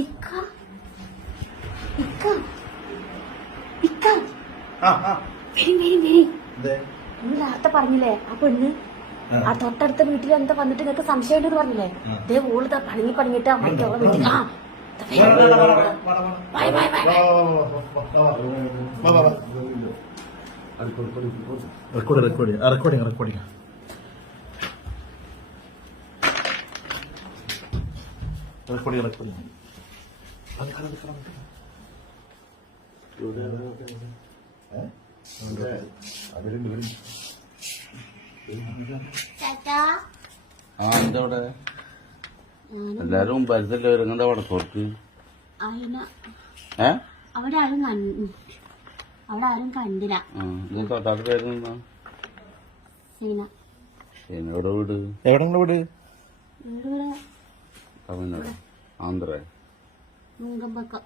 ഇക്ക ഇക്ക ഇക്ക വരും വരും വരും. നിങ്ങൾ നേരത്തെ പറഞ്ഞില്ലേ ആ പെണ്ണ് ആ തൊട്ടടുത്ത വീട്ടിൽ എന്താ വന്നിട്ട് നിങ്ങൾക്ക് സംശയം ഉണ്ടെന്ന് പറഞ്ഞില്ലേ? ഇതേ ഓളിതാ പണിങ്ങിട്ട് അമ്മയ്ക്കോളെ വീട്ടിൽ ആ റെക്കോർഡിങ് എന്തവിടെ എല്ലാരും പരിസരല്ലേ വരുന്നുണ്ട് വടക്കോർക്ക് അവിടെ ആരും കണ്ടില്ല. തൊട്ടാത്ത പേര് സീന എവിടെ വീട് എവിടെ വീട്? വീട് തമിഴ്നാട് ആന്ധ്ര നൂങ്കമ്പക്കം.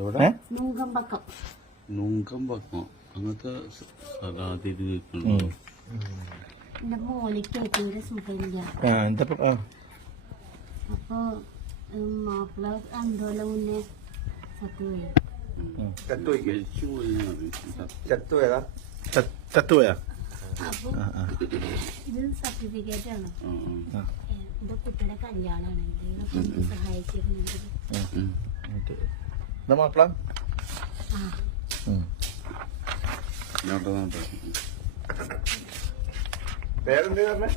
എവിടെ? നൂങ്കമ്പക്കം. നൂങ്കമ്പക്കം അങ്ങനത്തെ സ്ഥലാതിരി കേൾക്കണോ? എന്റെ മോലിക്ക് തീരെ സുഖമില്ല. അപ്പൊ മാപ്പിള 5 കൊല്ലം മുന്നേ ചത്തുപോയാ? അപ്പൊ ഇത് സർട്ടിഫിക്കറ്റ് ആണ്. എന്റെ കുട്ടിയുടെ കല്യാണമാണ്. എന്തെങ്കിലും സഹായിച്ചിരുന്നെങ്കിൽ മാപ്പിള പേരെന്ത് പറഞ്ഞേ?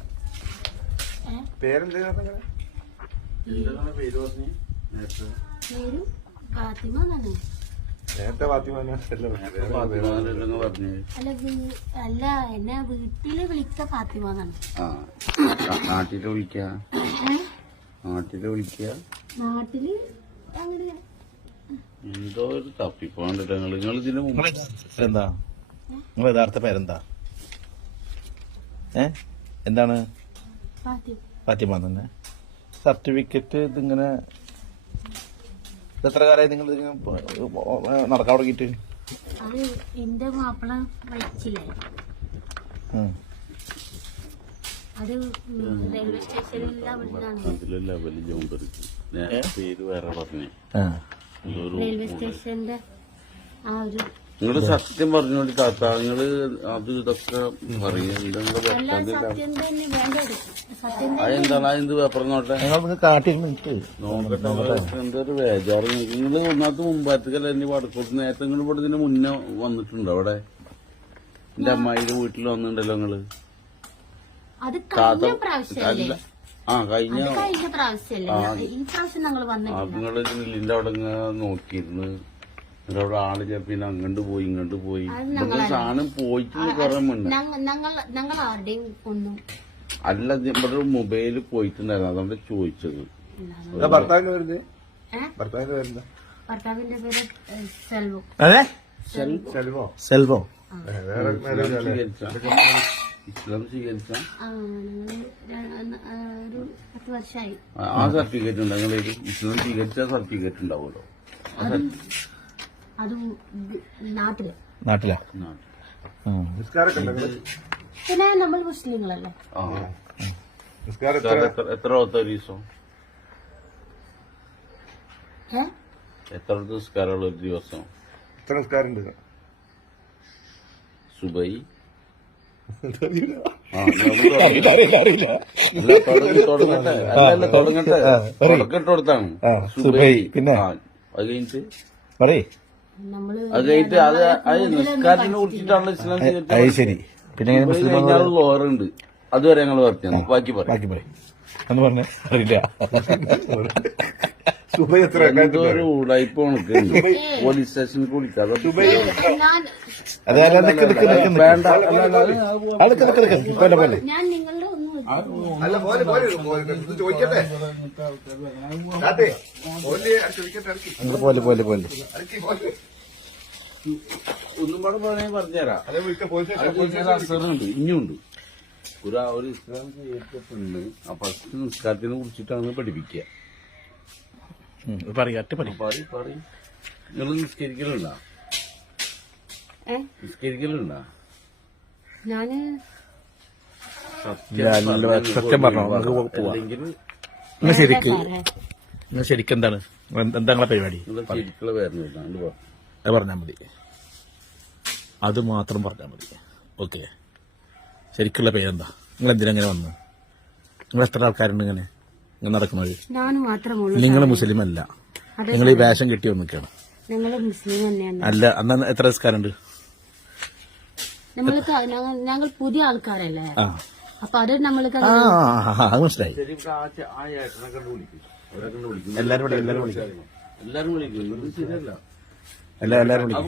പേരെന്ത് പറഞ്ഞ? പേര് ഫാത്തിമ എന്നാണ്. നേരത്തെ ഫാത്തിമ അല്ല എന്നെ വീട്ടില് വിളിച്ച ഫാത്തിമ എന്നാണ്. നാട്ടില് വിളിക്ക നാട്ടില് അങ്ങനെ എന്തോ ഒരു തപ്പിപ്പോണ്ടിട്ട് നിങ്ങൾ ഇതിന് മുമ്പ് എന്താ നിങ്ങൾ യഥാർത്ഥ പേരെന്താ? എന്താണ്? ഫാത്തിമ തന്നെ. സർട്ടിഫിക്കറ്റ് ഇതിങ്ങനെ എത്ര കാലമായി നിങ്ങൾ നടക്കാൻ തുടങ്ങിയിട്ട്? അത് എന്റെ മാപ്പിള വച്ചില്ലേ, അത് റെയിൽവേ സ്റ്റേഷനിൽ പേര് വേറെ പറഞ്ഞു. റെയിൽവേ സ്റ്റേഷന്റെ ആ ഒരു നിങ്ങള് സത്യം പറഞ്ഞോണ്ട് താത്ത, നിങ്ങള് അത് ഇതൊക്കെ അതെന്താണ് അതെന്ത് പേപ്പർ നോട്ടെ നോക്കട്ടെ. എന്തൊരു ബേജാറ്. നിങ്ങള് ഒന്നാമത്തെ മുമ്പാറ്റക്കല്ല എന്നെ വടക്കോട്ട് നേരത്തെ നിങ്ങൾ ഇവിടെ ഇതിന് മുന്നേ വന്നിട്ടുണ്ടോ? അവിടെ എന്റെ അമ്മായിന്റെ വീട്ടിൽ വന്നിട്ടുണ്ടല്ലോ നിങ്ങള്. അല്ല കഴിഞ്ഞ നിങ്ങള് നെല്ലിന്റെ അവിടെ നോക്കിയിരുന്നു. അവിടെ ആള് പിന്നെ അങ്ങോട്ട് പോയി ഇങ്ങോട്ട് പോയി സാധനം പോയിട്ട് കുറെ മുന്നേ അല്ല ഇവിടെ മൊബൈല് പോയിട്ടുണ്ടായിരുന്നു. അതുകൊണ്ട് ചോദിച്ചത്. ഭർത്താവിന്റെ പേര് സെൽവോ. ഇസ്ലാം സ്വീകരിച്ച ഒരു 10 വർഷമായി. ആ സർട്ടിഫിക്കറ്റ് ഉണ്ട് നിങ്ങളേത്? ഇസ്ലാം സ്വീകരിച്ച സർട്ടിഫിക്കറ്റ് ഉണ്ടാവുമല്ലോ. അത് നാട്ടിലാ? പിന്നെ നമ്മൾ മുസ്ലിങ്ങളല്ലേ. എത്ര ദിവസം എത്ര നിസ്കാരമുള്ള ഒരു ദിവസം? എത്ര നിസ്കാരം? സുബൈ തുടങ്ങട്ടെ. സുബൈ പിന്നെ അത് കഴിഞ്ഞിട്ട് അത് നിസ്കാരത്തിനെ കുറിച്ചിട്ടാണല്ലോ ഇസ്ലാം ശരി. പിന്നെ ലോറുണ്ട്. അതുവരെ ഞങ്ങൾ പറഞ്ഞു. ബാക്കി പറയും പറഞ്ഞ അറിയില്ല. ഒരു ഉടായ്പ പോലീസ് സ്റ്റേഷനിൽ വിളിക്കാതെ വേണ്ട. ഞാൻ നിങ്ങളുടെ പോലെ ഒന്നും കൂടെ പറഞ്ഞുതരാം. അസറുണ്ട് ഇനിയുണ്ട്. ഒരു ഇസ്ലാം ചെയ്യപ്പെട്ടുണ്ട്. ആ ഫസ്റ്റ് നിസ്കാരത്തിനെ കുറിച്ചിട്ടാണ് പഠിപ്പിക്കുക. നിങ്ങൾ നിസ്കരിക്കലുണ്ടോ? ഞാന് സത്യം പറഞ്ഞോ? ശരിക്കും എന്താണ് എന്താ നിങ്ങളെ പരിപാടി നിങ്ങളെ ശരിക്കുള്ള പേരെന്ന് പറഞ്ഞാൽ അത് പറഞ്ഞാൽ മതി, അത് മാത്രം പറഞ്ഞാൽ മതി. ഓക്കെ, ശരിക്കുള്ള പേരെന്താ? നിങ്ങൾ എന്തിനങ്ങനെ വന്നു? നിങ്ങൾ എത്ര ആൾക്കാരുണ്ട് ഇങ്ങനെ ഇങ്ങനെ നടക്കുന്നത്? ഞാൻ മാത്രമുള്ളൂ. നിങ്ങൾ മുസ്ലിം അല്ല, നിങ്ങൾ ഈ വേഷം കെട്ടി വന്നിക്കാണ്. ഞങ്ങള് മുസ്ലിം തന്നെയാണ്. അല്ല, അന്ന് എത്ര നിസ്കാരമുണ്ട്? നമ്മൾക്ക് ഞങ്ങൾ പുതിയ ആൾക്കാരല്ലേ, ആ അപ്പൊ അത് നമ്മൾക്ക് ആ അത് മനസ്സിലായി. ആ ഏട്ടനെ കണ്ട് വിളിക്കും, അവരെ കണ്ട് വിളിക്കും. എല്ലാരും വിളിക്കും. എല്ലാരും വിളിക്കും. ഇത് ശരിയല്ല. എല്ലാരും വിളിക്കും.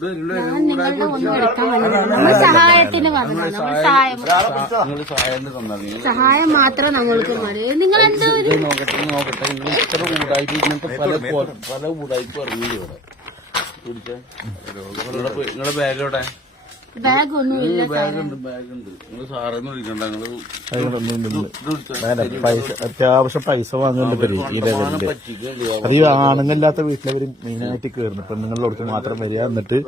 ഞാൻ നിങ്ങളുടെ ഒന്നും എടുക്കാൻ വന്നതാണ്. നമ്മൾ സഹായത്തിന് വന്നതാണ്. നമ്മൾ നിങ്ങൾ സഹായം തന്നാൽ സഹായം മാത്രം നമ്മൾക്ക് മതി. നിങ്ങൾ എന്താ നോക്കട്ടെ നിങ്ങൾ ഇത്ര ഊടായിട്ട് ഇങ്ങനത്തെ പല ഊടായിട്ട് ഇറങ്ങി ഇവിടെ നിങ്ങളുടെ ബാഗ് എവിടെ? ബാഗ് ഒന്നും ഇല്ല. ബാഗുണ്ട് നിങ്ങൾ സാറേന്ന് വിളിക്കണ്ട. പൈസ അത്യാവശ്യം പൈസ വാങ്ങുന്നുണ്ട് ഈ ലെവലില്. അത് ഈ ആണുങ്ങളില്ലാത്ത വീട്ടിലവര് മെയിനായിട്ട് കയറുന്നു. പെണ്ണുങ്ങളിലോട്ട് മാത്രം വരിക, എന്നിട്ട്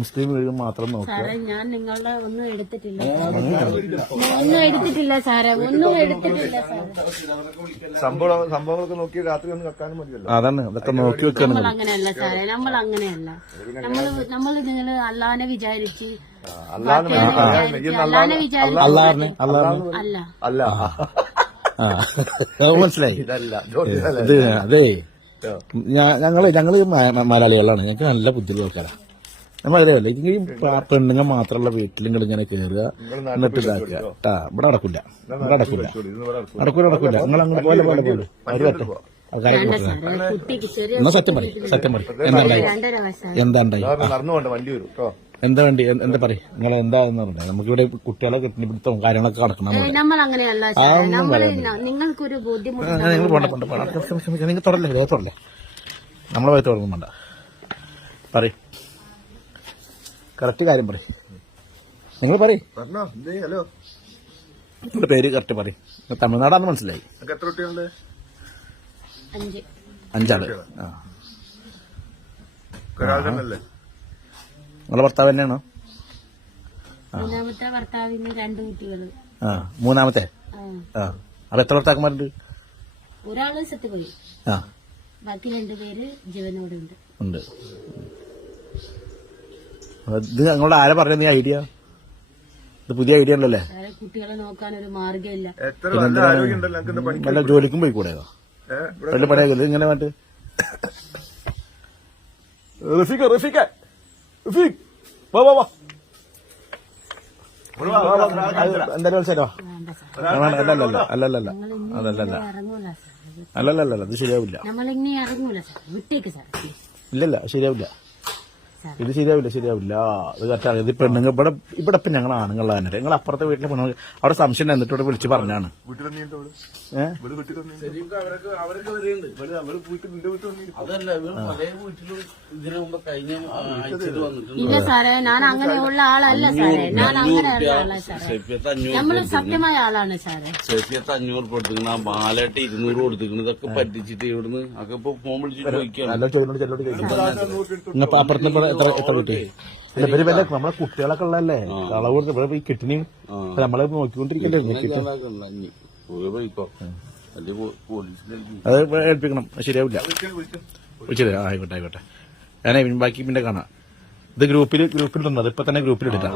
മുസ്ലിം വീട് മാത്രം നോക്കുക. സാറേ ഞാൻ നിങ്ങളുടെ ഒന്നും എടുത്തിട്ടില്ല. ഒന്നും എടുത്തിട്ടില്ല സാറേ, ഒന്നും എടുത്തിട്ടില്ല സാറേ. സംഭവങ്ങളൊക്കെ നോക്കി രാത്രി ഒന്ന് വെക്കാനും മതിയല്ലോ. അതാണ്, അതൊക്കെ നോക്കി വെക്കണം. നമ്മൾ അങ്ങനെയല്ല സാറേ, നമ്മൾ അങ്ങനെയല്ല. നമ്മൾ നിങ്ങൾ അള്ളാനെ വിചാരിച്ച് അല്ലാതെ അല്ല മനസ്സിലായി. ഇത് അതെ, ഞങ്ങള് മലയാളികളാണ്. ഞങ്ങൾക്ക് നല്ല ബുദ്ധിയുള്ള ആൾക്കാരാ. നമ്മളറിയാമല്ലോ, ഈ പെണ്ണുങ്ങൾ മാത്രമുള്ള വീട്ടിലിങ്ങൾ ഇങ്ങനെ കയറുക, എന്നിട്ട് ഇതാക്കുക. ഇവിടെ നടക്കില്ല, നടക്കൂല. നിങ്ങൾ അങ്ങോട്ട് പോലെ അവര് പറ്റും. എന്നാ സത്യം പറയും. എന്താ വണ്ടി എന്താ പറയും? നിങ്ങൾ എന്താന്ന് പറഞ്ഞാൽ നമുക്കിവിടെ കുട്ടികളെ കെട്ടിപ്പിടുത്തവും കാര്യങ്ങളൊക്കെ നടക്കണം. നമ്മൾ അങ്ങനെയല്ല. നിങ്ങൾക്കൊരു ബുദ്ധിമുട്ട്. നിങ്ങൾ പോണ്ട, നിങ്ങൾ തുടരല്ലേ, നമ്മളെ പോയി തുടങ്ങും വേണ്ട. പറയും, കറക്റ്റ് കാര്യം പറയും. നിങ്ങൾ പറയും, നിങ്ങളുടെ പേര് കറക്റ്റ് പറയും. തമിഴ്നാടാന്ന് മനസ്സിലായി. എത്ര കുട്ടികളുണ്ട്? 5 ആള്. ഒരാളല്ലേ? നിങ്ങളെ ഭർത്താവ് തന്നെയാണോ? മൂന്നാമത്തെ ഭർത്താവിന് 2 കുട്ടികള്. മൂന്നാമത്തെ? അപ്പൊ എത്ര ഭർത്താക്കന്മാരുണ്ട്? ഒരാള് സെത്തുപോയി, ബാക്കി 2 പേര് ജീവനോടെ ഉണ്ട്. ഇത് നിങ്ങളുടെ ആരാ പറഞ്ഞ നീ ഐഡിയ? ഇത് പുതിയ ഐഡിയ ഉണ്ടല്ലേ? കുട്ടികളെ നോക്കാൻ ഒരു മാർഗ്ഗമില്ല. വല്ല ജോലിക്കും പോയിക്കൂടെ? വലിയ പണിയാകില്ല ഇങ്ങനെ വേണ്ട. റഫീഖ് എന്തായാലും വിളിച്ചാലോ? അല്ലല്ല ഇത് ശരിയാവില്ല. നമ്മളിങ്ങനെ ഇറങ്ങൂല സാർ, വിട്ടേക്ക് സാർ. ഇല്ലല്ല ശരിയാവില്ല, ഇത് ശരിയാവില്ല. അത് കറക്റ്റാണ്. ഇത് പെണ്ണുങ്ങൾ ഇവിടെ ഇപ്പൊ ഞങ്ങൾ ആണുങ്ങളെ തന്നെ. നിങ്ങൾ അപ്പുറത്തെ വീട്ടിലെ പെണ്ണുങ്ങൾ അവിടെ സംശയം എന്നിട്ട് ഇവിടെ വിളിച്ച് പറഞ്ഞാണ്. ഇല്ല സാറേ, ഞാൻ അങ്ങനെയുള്ള ആളല്ല സാറേ. ഞാൻ അങ്ങനെയുള്ള ആളാണ് സാറേ. നമ്മൾ സത്യമായ ആളാണ് സാറേ. 500 കൊടുത്തിരിക്കണ, ആ ബാലായിട്ട് 200 കൊടുത്തിരിക്കണ, ഇതൊക്കെ പറ്റിച്ചിട്ട് ഇവിടുന്ന് ഒക്കെ ഇപ്പൊ ഫോൺ വിളിച്ചിട്ട് ചോദിക്കുകയാണ്. എത്ര കിട്ടി? നമ്മളെ കുട്ടികളൊക്കെ ഉള്ളതല്ലേ, കളവ് ഇവിടെ കിട്ടണി നമ്മളെ നോക്കിക്കൊണ്ടിരിക്കണ്ടേ. അത് ഏൽപ്പിക്കണം, ശരിയാവില്ല. ആയിക്കോട്ടെ. ഞാനേ ബാക്കി പിന്നെ കാണാം. ഇത് ഗ്രൂപ്പിൽ തന്നത് ഇപ്പൊ തന്നെ ഗ്രൂപ്പിൽ ഇട്ടിട്ടാ.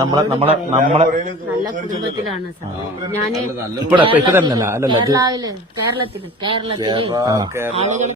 നമ്മളെ നല്ല കുടുംബത്തിലാണ് സാർ. ഞാന് ഇപ്പൊ തന്നെ അല്ലല്ല കേരളത്തില് ആളുകൾ